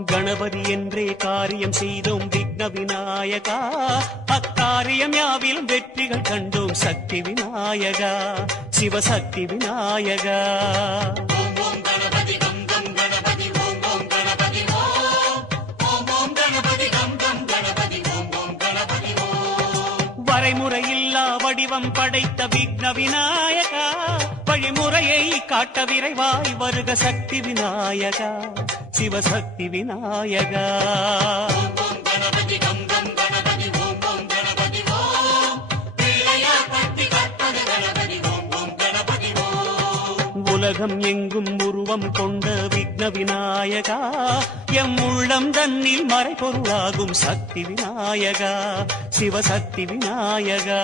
கணபதி என்றே காரியம் செய்தோம் விக்ன விநாயகா, அக்காரியம் யாவிலும் வெற்றிகள் கண்டோம் சக்தி விநாயகா, சிவசக்தி விநாயகா. வரைமுறையில்லா வடிவம் படைத்த விக்ன விநாயகா, வழிமுறையை காட்ட விரைவாய் வருக சக்தி விநாயகா, சிவசக்தி விநாயகா. உலகம் எங்கும் உருவம் கொண்ட விக்ன விநாயகா, எம் உள்ளம் தன்னில் மறைபொருளாகும் சக்தி விநாயகா, சிவசக்தி விநாயகா.